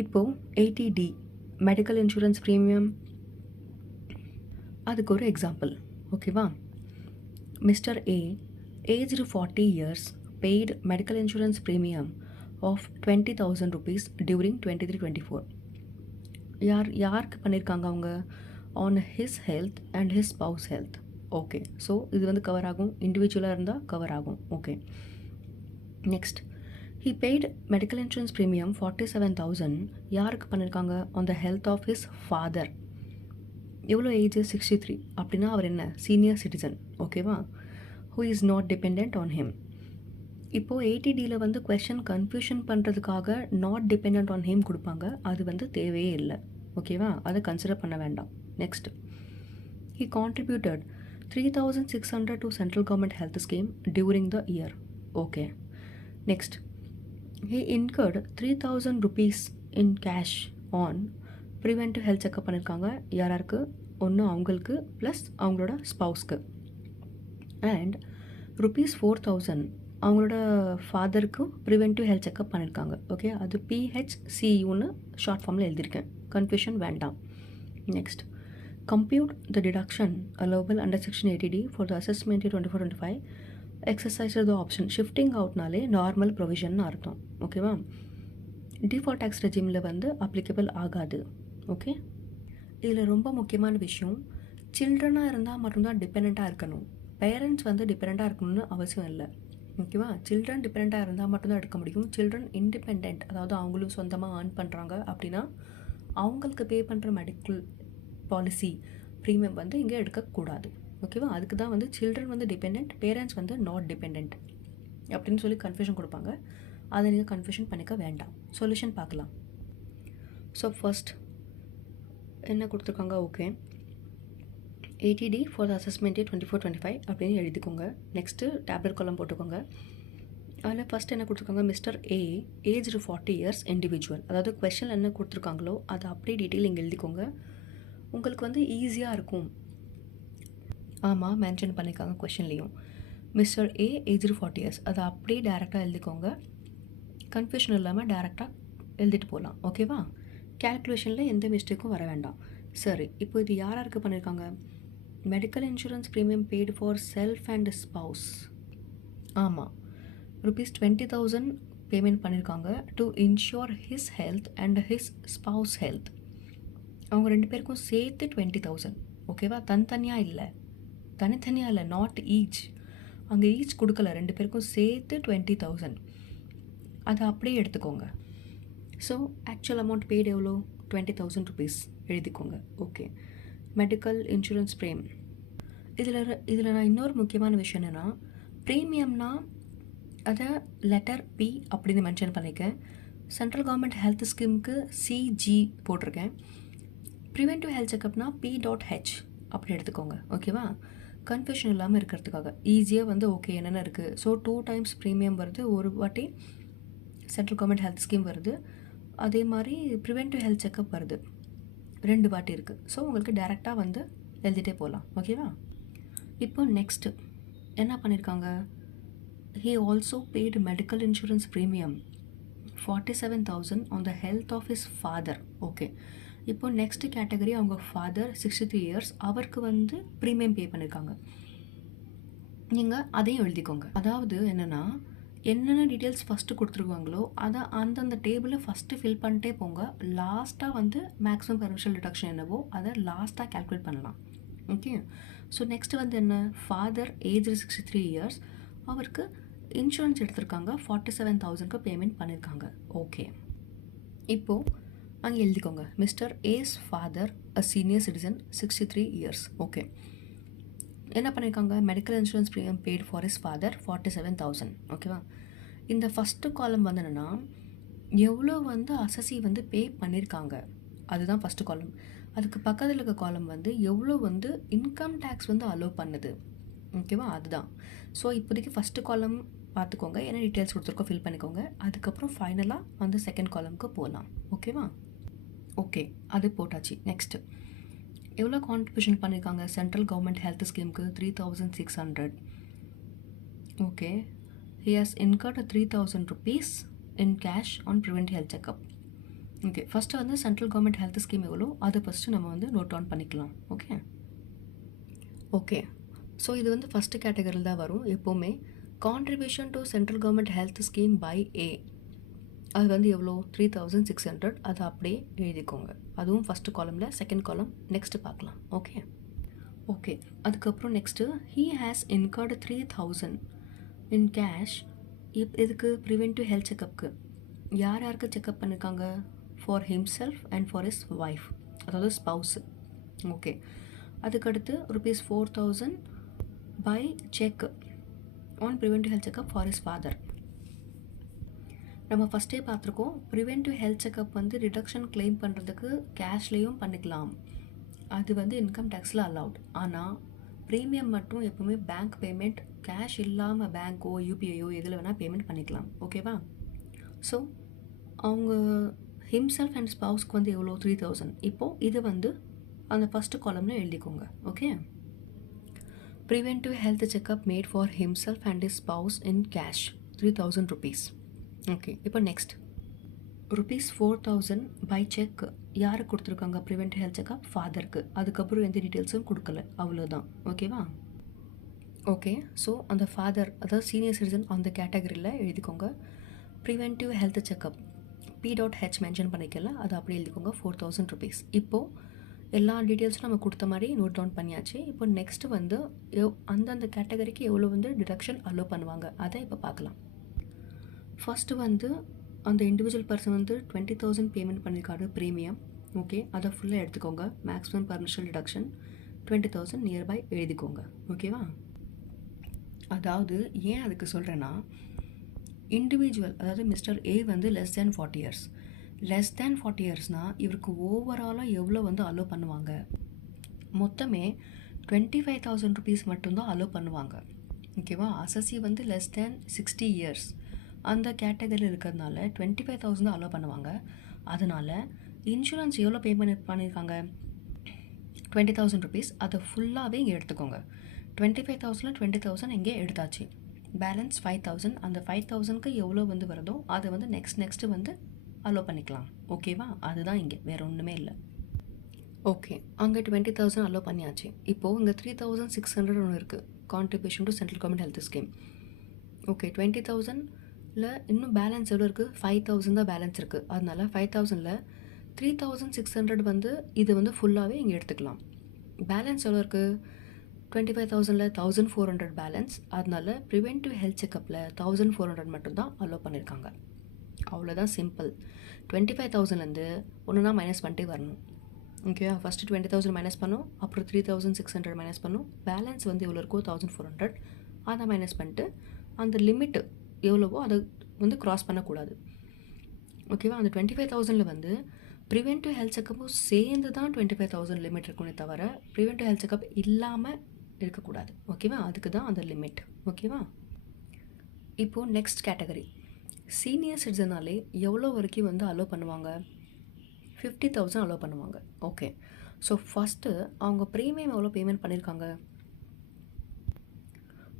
இப்போது eighty D medical insurance premium அதுக்கு ஒரு எக்ஸாம்பிள் ஓகேவா mister A aged forty years paid medical insurance premium of twenty thousand rupees during twenty three twenty four யார் யாருக்கு பண்ணியிருக்காங்க அவங்க? On his health and his spouse health okay so இது வந்து cover ஆகும். இண்டிவிஜுவலாக இருந்தால் கவர் ஆகும். Okay next he paid medical insurance premium forty seven thousand யாருக்கு பண்ணியிருக்காங்க on the health of his father எவ்வளோ ஏஜ் சிக்ஸ்டி த்ரீ அப்படின்னா அவர் என்ன? சீனியர் சிட்டிசன் ஓகேவா who is not depend on him இப்போது ஏடிடியில் வந்து கொஷின் கன்ஃபியூஷன் பண்ணுறதுக்காக நாட் டிபெண்ட் ஆன் ஹிம் கொடுப்பாங்க. அது வந்து தேவையே இல்லை. ஓகேவா அதை கன்சிடர் பண்ண வேண்டாம். Next he contributed three thousand six hundred to central government health scheme during the year okay next he incurred three thousand rupees in cash on preventive health checkup பண்ணியிருக்காங்க யாராருக்கு? ஒன்று அவங்களுக்கு ப்ளஸ் அவங்களோட ஸ்பவுஸ்க்கு அண்ட் ருபீஸ் ஃபோர் தௌசண்ட் அவங்களோட ஃபாதருக்கும் preventive health checkup பண்ணியிருக்காங்க okay அது பிஹெச்சியூன்னு ஷார்ட் ஃபார்மில் எழுதியிருக்கேன். கன்ஃபியூஷன் வேண்டாம். Next compute the deduction அலோவல் under section eighty for the assessment twenty four twenty five exercise the option shifting அவுட்னாலே normal provision அர்த்தம். ஓகேவா டிஃபால்ட் டேக்ஸ் ரெஜிமில் வந்து அப்ளிகபிள் ஆகாது. ஓகே இதில் ரொம்ப முக்கியமான விஷயம் சில்ட்ரனாக இருந்தால் மட்டும்தான் டிபெண்ட்டாக இருக்கணும். பேரண்ட்ஸ் வந்து டிபெண்ட்டாக இருக்கணும்னு அவசியம் இல்லை. ஓகேவா சில்ட்ரன் டிபெண்ட்டாக இருந்தால் மட்டும்தான் எடுக்க முடியும். சில்ட்ரன் இண்டிபெண்ட் அதாவது அவங்களும் சொந்தமாக ஏர்ன் பண்ணுறாங்க அப்படின்னா அவங்களுக்கு பே பண்ணுற மெடிக்கல் பாலிசி ப்ரீமியம் வந்து இங்கே எடுக்கக்கூடாது. ஓகேவா அதுக்கு தான் வந்து சில்ட்ரன் வந்து டிபெண்ட் பேரண்ட்ஸ் வந்து நாட் டிபெண்ட் அப்படின்னு சொல்லி கன்ஃபியூஷன் கொடுப்பாங்க. அதை நீங்கள் கன்ஃபியூஷன் பண்ணிக்க வேண்டாம். சொல்யூஷன் பார்க்கலாம். ஸோ ஃபர்ஸ்ட் என்ன கொடுத்துருக்காங்க? Okay eighty D for the assessment twenty four twenty five அப்படின்னு எழுதிக்கோங்க. நெக்ஸ்ட்டு டேப்லெட் காலம் போட்டுக்கோங்க. அதில் ஃபஸ்ட் என்ன கொடுத்துருக்காங்க? Mister A age forty years individual அதாவது கொஷனில் என்ன கொடுத்துருக்காங்களோ அதை அப்படியே டீட்டெயில் இங்கே எழுதிக்கோங்க. உங்களுக்கு வந்து ஈஸியாக இருக்கும். ஆமாம் மென்ஷன் பண்ணியிருக்காங்க கொஷின்லேயும் mister A age forty years அதை அப்படியே டேரெக்டாக எழுதிக்கோங்க. கன்ஃபியூஷன் இல்லாமல் டேரெக்டாக எழுதிட்டு போகலாம் ஓகேவா கேல்குலேஷனில் எந்த மிஸ்டேக்கும் வர வேண்டாம். சரி இப்போ இது யார் யாருக்கு பண்ணியிருக்காங்க medical insurance premium paid for self and spouse ஆமாம் ருபீஸ் டுவெண்ட்டி தௌசண்ட் பேமெண்ட் பண்ணியிருக்காங்க to insure his health and his spouse health அவங்க ரெண்டு பேருக்கும் சேர்த்து டுவெண்ட்டி தௌசண்ட் ஓகேவா தனித்தனியாக இல்லை. தனித்தனியாக இல்லை நாட் ஈச் அங்கே ஈச் கொடுக்கல ரெண்டு பேருக்கும் சேர்த்து டுவெண்ட்டி தௌசண்ட் அதை அப்படியே எடுத்துக்கோங்க. ஸோ ஆக்சுவல் அமௌண்ட் பெய்டு எவ்வளோ? டுவெண்ட்டி தௌசண்ட் ருபீஸ் எழுதிக்கோங்க. ஓகே மெடிக்கல் இன்சூரன்ஸ் ப்ரீம் இதில் இதில் நான் இன்னொரு முக்கியமான விஷயம் என்னென்னா ப்ரீமியம்னா அதை லெட்டர் பி அப்படின்னு மென்ஷன் பண்ணியிருக்கேன். சென்ட்ரல் கவர்மெண்ட் ஹெல்த் ஸ்கீமுக்கு சிஜி போட்டிருக்கேன். ப்ரிவென்டிவ் ஹெல்த் செக்கப்னா பி டாட் ஹெச் அப்படி எடுத்துக்கோங்க. ஓகேவா கன்ஃபியூஷன் இல்லாமல் இருக்கிறதுக்காக. ஈஸியாக வந்து ஓகே என்னென்ன இருக்குது ஸோ டூ டைம்ஸ் ப்ரீமியம் வருது ஒரு வாட்டி சென்ட்ரல் கவர்மெண்ட் ஹெல்த் ஸ்கீம் வருது. அதே மாதிரி ப்ரிவென்டிவ் ஹெல்த் செக்கப் வருது. ரெண்டு வாட்டி இருக்குது ஸோ உங்களுக்கு டேரெக்டாக வந்து எழுதிட்டே போகலாம் ஓகேவா இப்போ நெக்ஸ்ட்டு என்ன பண்ணியிருக்காங்க he also paid medical insurance premium forty seven thousand on the health of his father okay இப்போ நெக்ஸ்ட் கேட்டகரி அவங்க ஃபாதர் சிக்ஸ்டி த்ரீ இயர்ஸ் அவருக்கு வந்து ப்ரீமியம் பே பண்ணியிருக்காங்க நீங்கள் அதையும் எழுதிக்கோங்க. அதாவது என்னென்னா என்னென்ன டீட்டெயில்ஸ் ஃபஸ்ட்டு கொடுத்துருக்காங்களோ அதை அந்தந்த டேபிளை ஃபஸ்ட்டு ஃபில் பண்ணிட்டே போங்க. லாஸ்ட்டாக வந்து மேக்ஸிமம் பெர்மிஷன் டிடக்ஷன் என்னவோ அதை லாஸ்ட்டாக கேல்குலேட் பண்ணலாம். ஓகே ஸோ நெக்ஸ்ட்டு வந்து என்ன? Father age sixty three years அவருக்கு இன்சூரன்ஸ் எடுத்திருக்காங்க. ஃபார்ட்டி செவன் தௌசண்ட்க்கு பேமெண்ட் பண்ணியிருக்காங்க ஓகே இப்போது அங்கே எழுதிக்கோங்க. Mister A's father a senior citizen sixty three years okay என்ன பண்ணியிருக்காங்க medical insurance premium paid for his father forty seven thousand ஓகேவா இந்த ஃபஸ்ட்டு காலம் வந்து என்னென்னா எவ்வளோ வந்து அசசி வந்து பே பண்ணியிருக்காங்க அதுதான் ஃபஸ்ட்டு காலம் அதுக்கு பக்கத்தில் இருக்க காலம் வந்து எவ்வளோ வந்து இன்கம் டேக்ஸ் வந்து அலோவ் பண்ணுது. ஓகேவா அதுதான். ஸோ இப்போதைக்கு ஃபஸ்ட்டு காலம் பார்த்துக்கோங்க. என்ன டீட்டெயில்ஸ் கொடுத்துருக்கோ ஃபில் பண்ணிக்கோங்க. அதுக்கப்புறம் ஃபைனலாக வந்து செகண்ட் காலம்க்கு போகலாம் ஓகேவா ஓகே அது போட்டாச்சு. நெக்ஸ்ட்டு எவ்வளோ கான்ட்ரிபியூஷன் பண்ணியிருக்காங்க central government health ஸ்கீமுக்கு three thousand six hundred okay he has incurred three thousand rupees in cash on prevent health checkup okay first வந்து சென்ட்ரல் கவர்மெண்ட் ஹெல்த் ஸ்கீம் எவ்வளோ அதை ஃபஸ்ட்டு நம்ம வந்து நோட் டவுன் பண்ணிக்கலாம். Okay okay so இது வந்து first கேட்டகரியில் தான் வரும் எப்போவுமே. Contribution to central government health scheme by A அது வந்து எவ்வளோ? த்ரீ தௌசண்ட் சிக்ஸ் ஹண்ட்ரட் அதை அப்படியே எழுதிக்கோங்க. அதுவும் ஃபஸ்ட்டு காலமில் செகண்ட் காலம் நெக்ஸ்ட்டு பார்க்கலாம். ஓகே ஓகே அதுக்கப்புறம் next he has incurred three thousand in cash இப் இதுக்கு ப்ரிவென்டிவ் ஹெல்த் செக்கப்புக்கு யார் யாருக்கு செக்கப் பண்ணியிருக்காங்க for himself and for his wife அதாவது ஸ்பவுஸு ஓகே அதுக்கடுத்து rupees four thousand by cheque on preventive health checkup for his father நம்ம ஃபஸ்ட்டே பார்த்துருக்கோம் ப்ரிவென்டிவ் ஹெல்த் செக்கப் வந்து ரிடக்ஷன் கிளைம் பண்ணுறதுக்கு கேஷ்லேயும் பண்ணிக்கலாம். அது வந்து இன்கம் டேக்ஸில் அலவுட் ஆனால் ப்ரீமியம் மட்டும் எப்போவுமே பேங்க் பேமெண்ட் கேஷ் இல்லாமல் பேங்க்கோ யூபிஐயோ எதில் வேணால் பேமெண்ட் பண்ணிக்கலாம். ஓகேவா ஸோ அவங்க ஹிம்செல்ஃப் அண்ட் ஸ்பவுஸ்க்கு வந்து எவ்வளோ? த்ரீ தௌசண்ட் இப்போது இது வந்து அந்த ஃபஸ்ட்டு காலமில் எழுதிக்கோங்க. Okay preventive health checkup made for himself and his spouse in cash three thousand rupees okay இப்போ next rupees four thousand by cheque யாருக்கு கொடுத்துருக்காங்க? ப்ரிவென்ட் ஹெல்த் செக்கப் ஃபாதருக்கு அதுக்கப்புறம் எந்த டீட்டெயில்ஸும் கொடுக்கல. அவ்வளோதான் ஓகேவா ஓகே ஸோ அந்த ஃபாதர் அதாவது சீனியர் சிட்டிசன் அந்த கேட்டகரியில் எழுதிக்கோங்க. Preventive health checkup B dot H mention பண்ணிக்கல. அது அப்படியே எழுதிக்கோங்க. ஃபோர் தௌசண்ட் ருபீஸ் இப்போது எல்லா டீட்டெயில்ஸும் நம்ம கொடுத்த மாதிரி நோட் டவுன் பண்ணியாச்சு. இப்போ நெக்ஸ்ட்டு வந்து எவ் அந்தந்த கேட்டகரிக்கு எவ்வளோ வந்து டிடக்ஷன் அலோவ் பண்ணுவாங்க? அதை இப்போ பார்க்கலாம். ஃபஸ்ட்டு வந்து அந்த இண்டிவிஜுவல் பர்சன் வந்து டுவெண்ட்டி தௌசண்ட் பேமெண்ட் பண்ணியிருக்காரு ப்ரீமியம் ஓகே அதை ஃபுல்லாக எடுத்துக்கோங்க. Maximum permission deduction twenty thousand nearby எழுதிக்கோங்க. ஓகேவா அதாவது ஏன் அதுக்கு சொல்கிறேன்னா இண்டிவிஜுவல் அதாவது மிஸ்டர் ஏ வந்து less than forty years less than forty இயர்ஸ்னால் இவருக்கு ஓவராலாக எவ்வளோ வந்து அலோவ் பண்ணுவாங்க? மொத்தமே டுவெண்ட்டி ஃபைவ் தௌசண்ட் ருபீஸ் மட்டும்தான் அலோவ் பண்ணுவாங்க. ஓகேவா அசசி வந்து லெஸ் தேன் சிக்ஸ்டி இயர்ஸ் அந்த கேட்டகரியில் இருக்கிறதுனால டுவெண்ட்டி ஃபைவ் தௌசண்ட் தான் அலோவ் பண்ணுவாங்க. அதனால் இன்சூரன்ஸ் எவ்வளோ பே பண்ணி பண்ணியிருக்காங்க? டுவெண்ட்டி தௌசண்ட் ருபீஸ் அதை ஃபுல்லாகவே இங்கே எடுத்துக்கோங்க. Twenty five thousand twenty thousand இங்கே எடுத்தாச்சு. பேலன்ஸ் ஃபைவ் தௌசண்ட் அந்த ஃபைவ் தௌசண்ட்க்கு எவ்வளோ வந்து வருதோ அதை வந்து நெக்ஸ்ட் நெக்ஸ்ட்டு வந்து அலோவ் பண்ணிக்கலாம். ஓகேவா அதுதான் இங்கே. வேறு ஒன்றுமே இல்லை. ஓகே அங்கே டுவெண்ட்டி தௌசண்ட் அலோவ் பண்ணியாச்சு. இப்போது இங்கே த்ரீ தௌசண்ட் சிக்ஸ் ஹண்ட்ரட் ஒன்று இருக்குது contribution to central government health scheme okay twenty இல்லை இன்னும் பேலன்ஸ் எவ்வளோ இருக்குது ஃபைவ் தௌசண்ட் தான் பேலன்ஸ் இருக்குது அதனால் ஃபைவ் தௌசண்டில் த்ரீ தௌசண்ட் சிக்ஸ் ஹண்ட்ரட் வந்து இது வந்து ஃபுல்லாகவே இங்கே எடுத்துக்கலாம். பேலன்ஸ் எவ்வளோ இருக்குது டுவெண்ட்டி ஃபைவ் தௌசண்டில் தௌசண்ட் ஃபோர் ஹண்ட்ரட் பேலன்ஸ் அதனால ப்ரிவென்டிவ் ஹெல்த் செக்கப்பில் தௌசண்ட் ஃபோர் ஹண்ட்ரட் மட்டும்தான் அலோவ் பண்ணியிருக்காங்க அவ்வளோதான் சிம்பிள் டுவெண்ட்டி ஃபைவ் தௌசண்ட்லேருந்து ஒன்றுனா மைனஸ் பண்ணிட்டே வரணும். Okay first twenty thousand minus பண்ணும். அப்புறம் three thousand six hundred minus பண்ணும். பேலன்ஸ் வந்து இவ்வளோ இருக்கோ தௌசண்ட் ஃபோர் ஹண்ட்ரட் அதை மைனஸ் பண்ணிட்டு அந்த லிமிட்டு எவ்வளவோ அதை வந்து க்ராஸ் பண்ணக்கூடாது. ஓகேவா அந்த டுவெண்ட்டி ஃபைவ் தௌசண்டில் வந்து ப்ரிவென்டிவ் ஹெல்த் செக்கப்பும் சேர்ந்து தான் டுவெண்ட்டி ஃபைவ் தௌசண்ட் லிமிட் இருக்குமே தவிர ப்ரிவென்டிவ் ஹெல்த் செக்கப் இல்லாமல் இருக்கக்கூடாது. ஓகேவா அதுக்கு தான் அந்த லிமிட் ஓகேவா இப்போது நெக்ஸ்ட் கேட்டகரி சீனியர் சிட்டிசனாலே எவ்வளோ வரைக்கும் வந்து அலோவ் பண்ணுவாங்க? ஃபிஃப்டி தௌசண்ட் அலோவ் பண்ணுவாங்க. ஓகே ஸோ ஃபஸ்ட்டு அவங்க ப்ரீமியம் எவ்வளோ பேமெண்ட் பண்ணியிருக்காங்க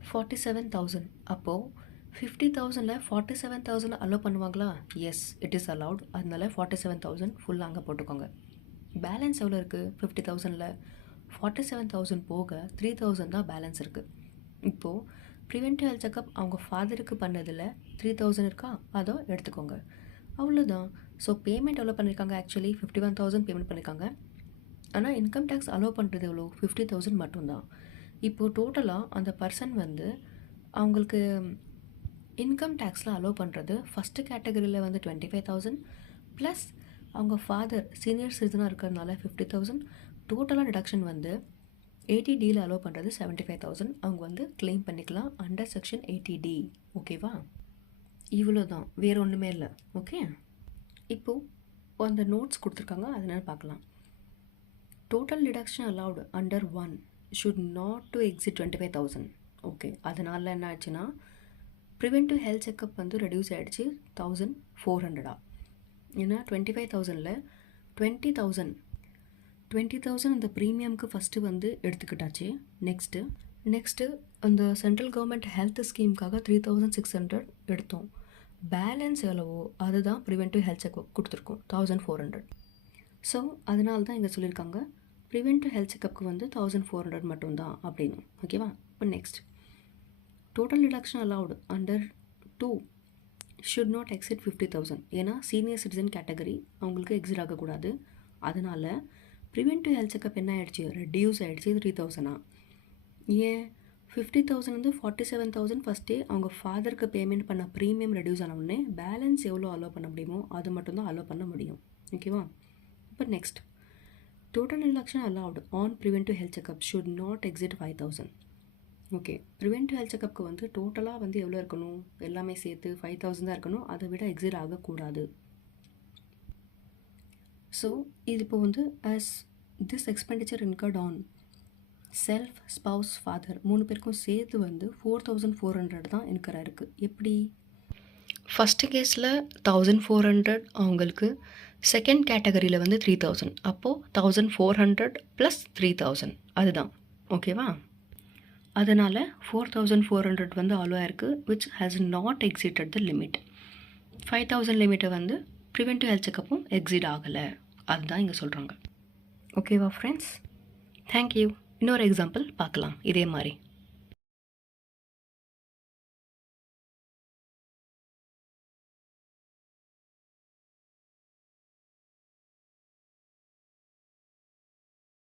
ஃபார்ட்டி செவன் தௌசண்ட் அப்போது ஃபிஃப்டி தௌசண்டில் ஃபார்ட்டி செவன் தௌசண்ட் அலோவ் பண்ணுவாங்களா? எஸ் இட் இஸ் அலவுட் அதனால ஃபார்ட்டி செவன் தௌசண்ட் ஃபுல்லாக அங்கே போட்டுக்கோங்க. பேலன்ஸ் எவ்வளோ இருக்குது ஃபிஃப்டி தௌசண்டில் ஃபார்ட்டி செவன் தௌசண்ட் போக த்ரீ தௌசண்ட் தான் பேலன்ஸ் இருக்குது இப்போது ப்ரிவென்டிவ் ஹெல்த் செக்கப் அவங்க ஃபாதருக்கு பண்ணதில் த்ரீ தௌசண்ட் இருக்கா? அதோ எடுத்துக்கோங்க. அவ்வளோதான் ஸோ பேமெண்ட் எவ்வளோ பண்ணியிருக்காங்க actually fifty one thousand payment பண்ணியிருக்காங்க ஆனால் இன்கம் டேக்ஸ் அலோவ் பண்ணுறது எவ்வளோ ஃபிஃப்டி தௌசண்ட் மட்டும்தான் இப்போது டோட்டலாக அந்த பர்சன் வந்து அவங்களுக்கு இன்கம் டேக்ஸில் அலோவ் பண்ணுறது ஃபஸ்ட்டு கேட்டகரியில் வந்து டுவெண்ட்டி ஃபைவ் தௌசண்ட் ப்ளஸ் அவங்க ஃபாதர் சீனியர் சிட்டிசனாக இருக்கிறதுனால ஃபிஃப்டி தௌசண்ட் டோட்டலாக டிடக்ஷன் வந்து எயிட்டி டியில் அலோவ் பண்ணுறது செவன்ட்டி ஃபைவ் தௌசண்ட் அவங்க வந்து கிளைம் பண்ணிக்கலாம் அண்டர் செக்ஷன் எயிட்டி டி ஓகேவா இவ்வளோ தான் வேறு ஒன்றுமே இல்லை. ஓகே இப்போது அந்த நோட்ஸ் கொடுத்துருக்காங்க அதனால பார்க்கலாம். Total deduction allowed under one should not to exceed twenty five thousand okay அதனால என்ன ஆச்சுன்னா ப்ரிவென்டிவ் ஹெல்த் செக்கப் வந்து ரெடியூஸ் ஆகிடுச்சு தௌசண்ட் ஃபோர் ஹண்ட்ரடா ஏன்னா டுவெண்ட்டி ஃபைவ் தௌசண்டில் டுவெண்ட்டி தௌசண்ட் டுவெண்ட்டி தௌசண்ட் அந்த ப்ரீமியம்க்கு ஃபஸ்ட்டு வந்து எடுத்துக்கிட்டாச்சு. நெக்ஸ்ட்டு நெக்ஸ்ட்டு அந்த சென்ட்ரல் கவர்மெண்ட் ஹெல்த் ஸ்கீமுக்காக த்ரீ தௌசண்ட் சிக்ஸ் ஹண்ட்ரட் எடுத்தோம். பேலன்ஸ் எவ்வளவோ அதுதான் ப்ரிவென்டிவ் ஹெல்த் செக்அப் கொடுத்துருக்கோம் தௌசண்ட் ஃபோர் ஹண்ட்ரட் ஸோ அதனால தான் இங்கே சொல்லியிருக்காங்க ப்ரிவென்டிவ் ஹெல்த் செக்கப்புக்கு வந்து தௌசண்ட் ஃபோர் ஹண்ட்ரட் மட்டும்தான் அப்படின்னு. ஓகேவா இப்போ next total deduction allowed under two should not exceed fifty thousand ஏன்னா சீனியர் சிட்டிசன் கேட்டகரி அவங்களுக்கு எக்ஸிட் ஆகக்கூடாது. அதனால் ப்ரிவென்டிவ் ஹெல்த் செக்அப் என்ன ஆயிடுச்சு? ரெடியூஸ் ஆகிடுச்சு த்ரீ தௌசண்டா ஏன்? ஃபிஃப்டி தௌசண்ட் வந்து ஃபார்ட்டி செவன் தௌசண்ட் ஃபஸ்ட்டே அவங்க ஃபாதருக்கு பேமெண்ட் பண்ண ப்ரீமியம் ரெடியூஸ் ஆனவுடனே பேலன்ஸ் எவ்வளோ அலோவ் பண்ண முடியுமோ அது மட்டும்தான் அலோவ் பண்ண முடியும். ஓகேவா இப்போ next total reduction allowed on preventive health checkup should not exceed five thousand okay. Prevent health செக்அப்க்கு வந்து டோட்டலாக வந்து எவ்வளோ இருக்கணும்? எல்லாமே சேர்த்து ஃபைவ் தௌசண்ட் தான் இருக்கணும். அதை விட எக்ஸிட் ஆகக்கூடாது. ஸோ இது இப்போ வந்து as this expenditure incurred on self spouse father மூணு பேருக்கும் சேர்த்து வந்து ஃபோர் தௌசண்ட் ஃபோர் ஹண்ட்ரட் தான் இன்கர் இருக்குது எப்படி? ஃபஸ்ட்டு கேஸில் தௌசண்ட் ஃபோர் ஹண்ட்ரட் அவங்களுக்கு செகண்ட் கேட்டகரியில் வந்து த்ரீ தௌசண்ட் அப்போது thousand four hundred plus three thousand அதுதான். ஓகேவா அதனால் ஃபோர் தௌசண்ட் ஃபோர் ஹண்ட்ரட் வந்து அலோ ஆயிருக்கு which has not exceeded the limit five thousand லிமிட்டை வந்து ப்ரிவென்டிவ் ஹெல்த் செக்கப்பும் எக்ஸிட் ஆகலை. அதுதான் இங்கே சொல்கிறாங்க ஓகேவா ஃப்ரெண்ட்ஸ் தேங்க்யூ இன்னொரு எக்ஸாம்பிள் பார்க்கலாம். இதே மாதிரி.